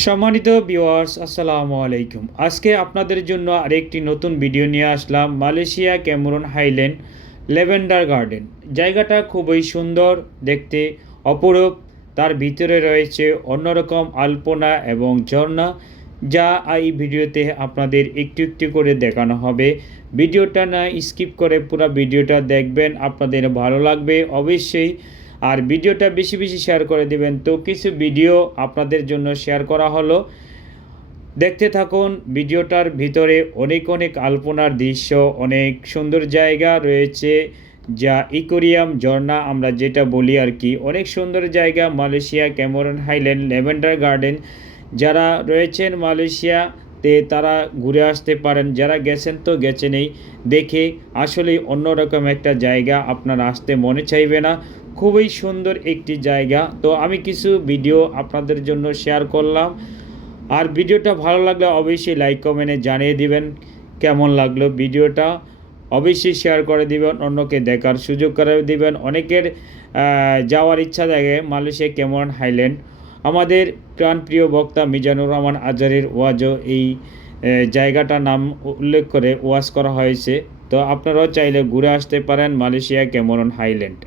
সম্মানিত ভিউয়ার্স আসসালামু আলাইকুম। আজকে আপনাদের জন্য আরেকটি নতুন ভিডিও নিয়ে আসলাম, Malaysia Cameron Highland lavender garden. জায়গাটা খুবই সুন্দর, দেখতে অপরূপ, তার ভিতরে রয়েছে অন্যরকম আলপনা এবং ঝর্ণা, যা এই ভিডিওতে আপনাদের একটু একটু করে দেখানো হবে। ভিডিওটা না স্কিপ করে পুরো ভিডিওটা দেখবেন, আপনাদের ভালো লাগবে। অবশ্যই আর ভিডিওটা বেশি বেশি শেয়ার করে দিবেন। তো কিছু ভিডিও আপনাদের জন্য শেয়ার করা হলো। দেখতে থাকুন, ভিডিওটার ভিতরে অনেক অনেক আলপনার দৃশ্য, অনেক সুন্দর জায়গা রয়েছে, যা ইকোরিয়াম ঝর্ণা আমরা যেটা বলি আর কি। অনেক সুন্দর জায়গা, Malaysia, Cameron Highland, lavender garden. যারা রয়েছেন মালয়েশিয়াতে, তারা ঘুরে আসতে পারেন। যারা গেছেন তো গেছেনই। দেখে আসলেই অন্যরকম একটা জায়গা আপনার আসতে মনে চাইবে না। খুবই সুন্দর একটি জায়গা। তো আমি কিছু ভিডিও আপনাদের জন্য শেয়ার করলাম। আর ভিডিওটা ভালো লাগলে অবশ্যই লাইক কমেন্টে জানিয়ে দিবেন কেমন লাগল ভিডিওটা। অবশ্যই শেয়ার করে দিবেন, অন্যকে দেখার সুযোগ করে দিবেন। অনেকের যাওয়ার ইচ্ছা থাকে মালয়েশিয়া কেমন হাইল্যান্ড। আমাদের প্রাণপ্রিয় বক্তা মিজানুর রহমান আজারের ওয়াজও এই জায়গাটার নাম উল্লেখ করে ওয়াজ করা হয়েছে। তো আপনারাও চাইলে ঘুরে আসতে পারেন মালয়েশিয়া ক্যামরন হাইল্যান্ড।